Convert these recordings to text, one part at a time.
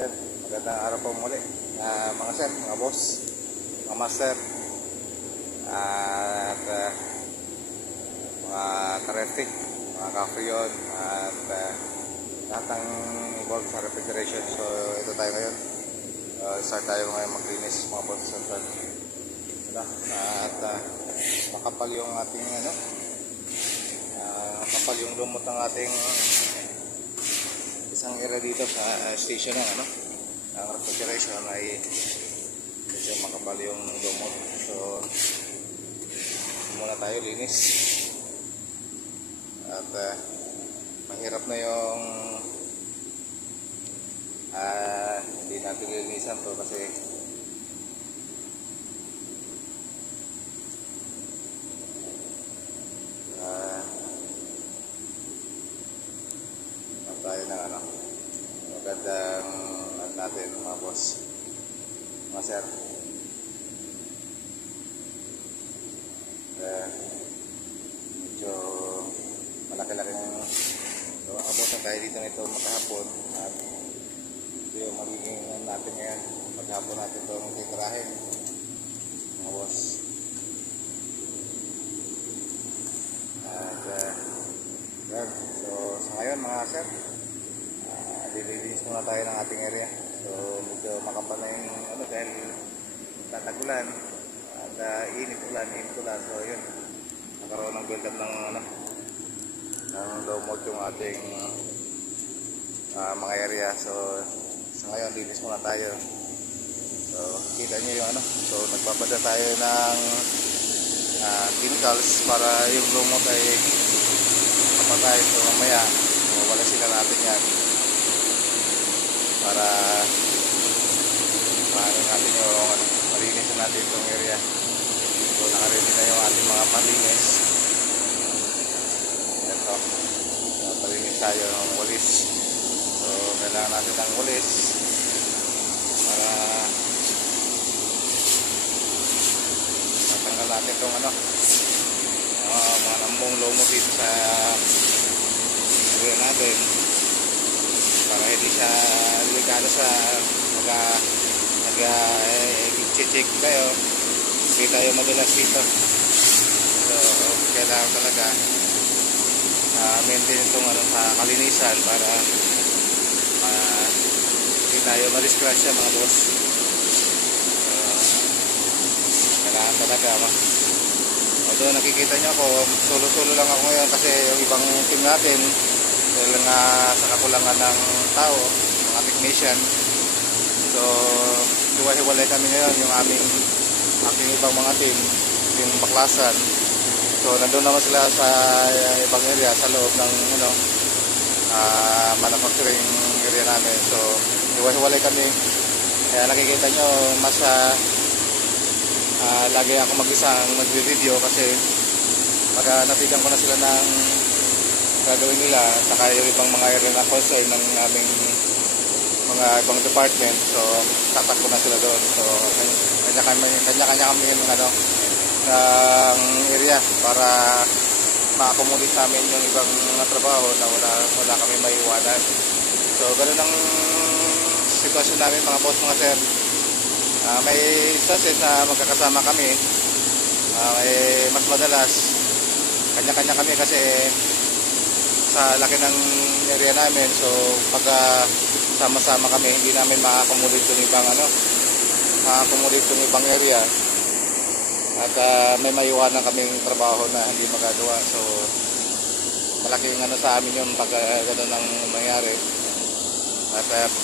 Ayan, magandang araw po muli mga sir, mga boss, mga master at mga karefik, mga ka-freon at lahat ng involved sa refrigeration. So ito tayo ngayon, start tayo ngayon maglinis mga boss at makapal yung ating makapal yung lumot ng ating isang area dito sa station ng refrigeration ay medyo makapal yung lumot. So muna tayo linis at mahirap na yung hindi natin linisan to kasi tayo ng magandang natin mga boss, mga sir. Medyo malaki-laki ng abutan tayo dito nito maghapon at ito yung magiging natin ngayon maghapon natin ito magtitirahin mga boss. At yan, so sa ngayon mga sir, lilinis muna tayo ng ating area. So medyo makapal na yung dahil tatagulan at init ulan. So yun, nakaroon ng build up ng ng low mode yung ating mga area. So sa ngayon linis muna tayo. So kita nyo yung so nagbabada tayo ng chemicals para yung low mode ay kapatay. So mamaya wala sila natin yan para paano natin yung malinisan natin itong area. So nakaready na yung ating mga palinis. Ito, palinis tayo ng walis. So kailangan natin ng walis para matanggal natin itong mga lambong lomo dito sa area natin para hindi siya delikado sa nag-check tayo, hindi tayo madalas dito. So kailangan talaga maintain itong sa kalinisan para hindi tayo ma-discratch mga boss. Kailangan talaga although nakikita nyo ako solo lang ako ngayon kasi yung ibang team natin dahil nga sa kakulangan ng tao, mga technician. So hiwa-hiwalay kami ngayon yung aking ibang mga team baklasan. So nandun naman sila sa ibang area sa loob ng manufacturing area namin. So hiwa-hiwalay kami, kaya nakikita nyo mas lagi ako mag-isang mag-video kasi pagka nabigyan ko na sila ng gagawin nila saka yung ibang mga area na concern ng aming mga ibang department. So tatakbo na sila doon. So kanya-kanya kami ng area para ma-accommodate namin yung ibang mga trabaho na wala kami maiwanan. So ganun ang sitwasyon namin mga boss, mga sir. May instances na magkakasama kami, mas madalas kanya-kanya kami kasi sa laki ng area namin. So pag sama-sama kami hindi namin ma-accommodate yung ibang ma-accommodate yung ibang area at may maiwanan kaming trabaho na hindi magagawa. So malaking sa amin yung pag gano'n ang mangyari at pag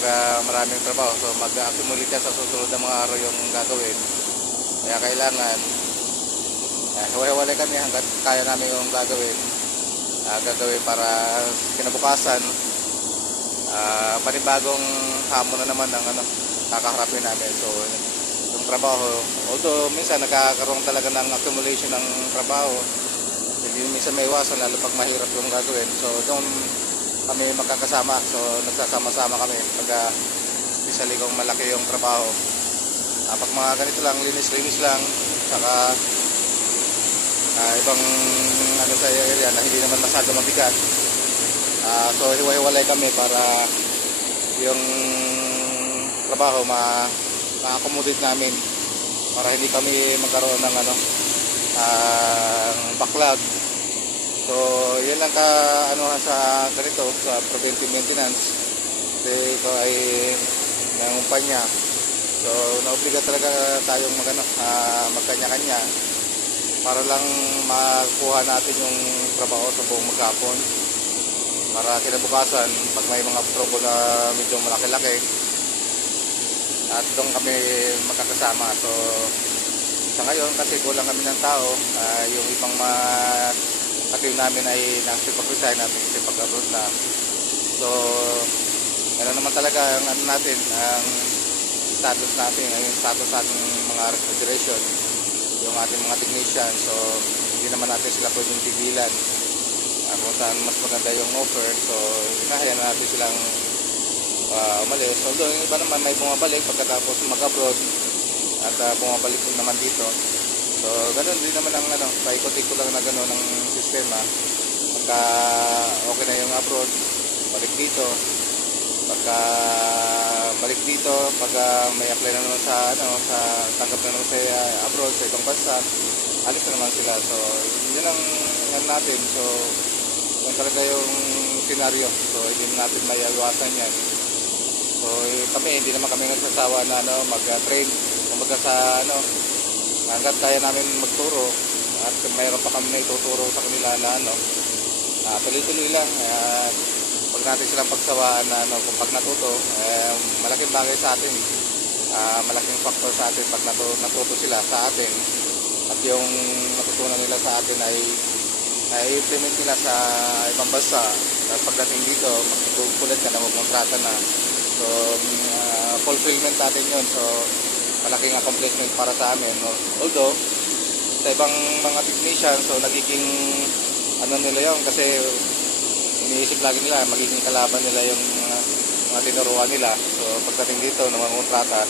maraming trabaho, so mag-accumulate sa susunod na mga araw yung gagawin. Kaya kailangan hiwa-hiwalay kami hanggat kaya namin yung gagawin para kinabukasan panibagong hamon na naman ang kakaharapin namin. So yung trabaho, although minsan nagkakaroon talaga ng accumulation ng trabaho, hindi minsan may iwasan lalo pag mahirap yung gagawin. So doon kami magkakasama, so nagsasama-sama kami pag especially kung malaki yung trabaho. Pag mga ganito lang, linis-linis lang, saka ibang sa area na hindi naman masyado mabigat, so hiwa-hiwalay kami para yung trabaho ma-accommodate namin para hindi kami magkaroon ng backlog. So yun lang anuhan sa ganito, sa preventive maintenance. Kasi ito ay nangumpanya. So naobliga talaga tayong magkanya-kanya para lang makuha natin yung trabaho sa buong maghapon. Para kinabukasan, pag may mga trouble na medyo malaki-laki, at doon kami magkakasama. So sa ngayon kasi kulang kami ng tao, yung ibang ka-team namin ay nagsipag-resign at nagsipag-abroad na. So ano naman talaga ang natin, ang status natin, yung status ating mga refrigeration, yung ating mga technician. So hindi naman natin sila pwedeng tigilan kung saan mas maganda yung offer. So inahayan natin silang umalis. Although yung iba naman may bumabalik pagkatapos mag-abroad at bumabalik din naman dito. So ganoon din naman ang paikot-ikot lang na ganoon ang sistema. Pagka okay na yung abroad, balik dito. Pagka balik dito, pag may apply na naman sa tanggap na naman sa abroad, sa ibang bansa, alis na naman sila. So yun ang natin. So yun talaga yung senaryo. So hindi natin may iwasan yan. So kami, hindi naman kami nagsasawa na mag-train. Kumbaga sa hanggat kaya namin magturo at mayroon pa kami na ituturo sa kanila na tuloy-tuloy lang. Pag natin silang pagsawaan na kung pag natuto, malaking bagay sa atin. Malaking factor sa atin pag natuto sila sa atin. At yung natutunan nila sa atin ay i-implement nila sa ibang bansa. At pagdating dito, magkukulit ka na, magkontrata na. So fulfillment natin yun. So malaking accomplishment para sa amin. Although sa ibang mga technician, so nagiging nila yun, kasi iniisip lagi nila magiging kalaban nila yung mga tinuruan nila. So pagdating dito ng mga kontrata,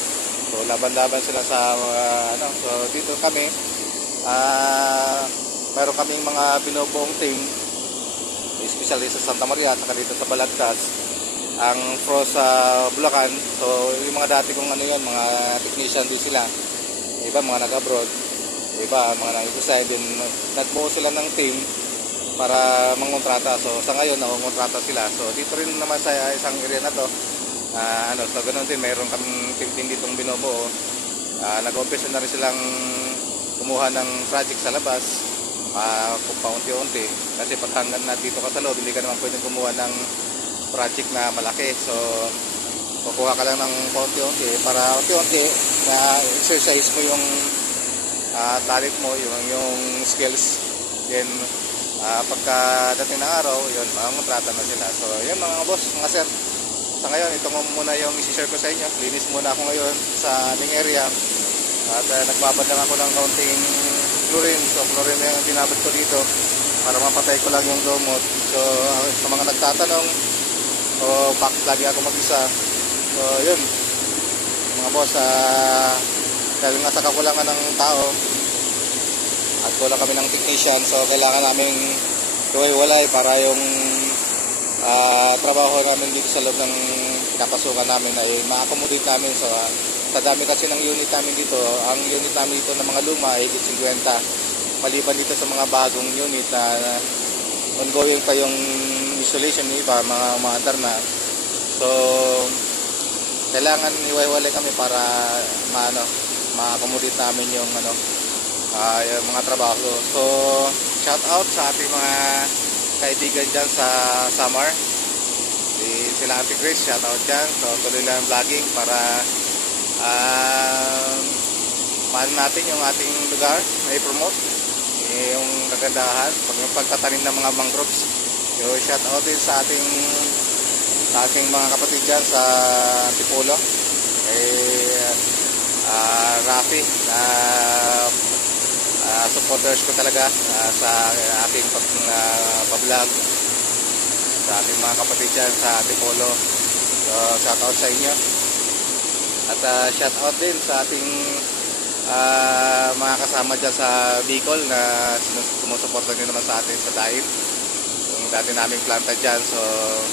so laban-laban sila sa so dito kami mayroon kaming mga binubuong team, especially sa Santa Maria at saka dito sa Balagtas, ang Frost sa Bulacan. So yung mga dati kong mga technician din sila, iba mga nag-abroad, iba mga nag-resign din, nagbuo sila ng team para mangontrata. So sa ngayon nangongontrata sila. So dito rin naman sa isang area na to, so ganoon din, mayroon kaming team ditong binubuo. Nag-umpisa na rin silang kumuha ng project sa labas, kung paunti-unti, kasi pag hanggang na dito ka sa loob, hindi ka naman pwedeng kumuha ng project na malaki. So kukuha ka lang ng paunti-unti para unti-unti na exercise mo yung talent mo, yung skills. Then pagkadating ng araw, yun, mangontrata na sila. So yun mga boss, mga sir, sa ngayon ito muna yung isi-share ko sa inyo. Linis muna ako ngayon sa aming area at nagbabad lang ako ng kaunting chlorine. So chlorine na yung binabad ko dito para mapatay ko lang yung lumot. So sa mga nagtatanong, bakit lagi ako mag-isa, so yun mga boss, dahil nga sa kakulangan ng tao at kulang kami ng technician, so kailangan namin iwalay para yung trabaho namin dito sa loob ng pinapasukan namin ay ma-accommodate namin. So sa dami kasi ng unit namin dito, ang unit namin dito ng mga luma ay 50, maliban dito sa mga bagong unit na ongoing pa yung installation, iba mga umaandar na. So kailangan iwalay kami para ma-accommodate namin yung yung mga trabaho. So shout out sa ating mga kaibigan dyan sa Samar, sila Ate Grace, shout out dyan. So tuloy lang vlogging para paano natin yung ating lugar na i-promote, yung kagandahan, pagtatanim ng mga mangroves. So shout out din sa ating mga kapatid dyan sa Antipolo, Rafi, supporters ko talaga sa ating pag-vlog, sa ating mga kapatid dyan sa Antipolo. So shout out sa inyo at shout out din sa ating mga kasama dyan sa Bicol na sumusuporta din naman sa atin sa Dain, yung dati naming planta dyan. So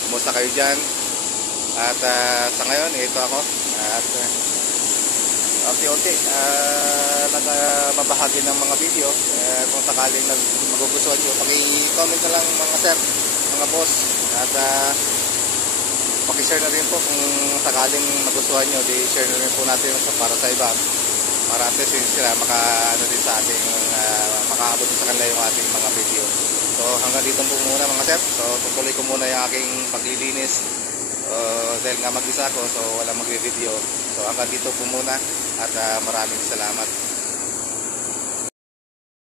kumusta kayo dyan? At sa ngayon, ito ako. At unti-unti nagbabahagi ng mga video. Kung sakaling magugustuhan nyo, paki-comment na lang mga sir, mga boss. At paki-share na rin po kung sakaling magustuhan nyo, di-share na rin po natin para sa iba, para at least sila maka-ano din sa ating makaabot sa kanila yung ating mga video. So hanggang dito po muna mga sir. So tutuloy ko muna yung aking paglilinis dahil nga mag-isa ako, so walang magre-video. So hanggang dito po muna at maraming salamat.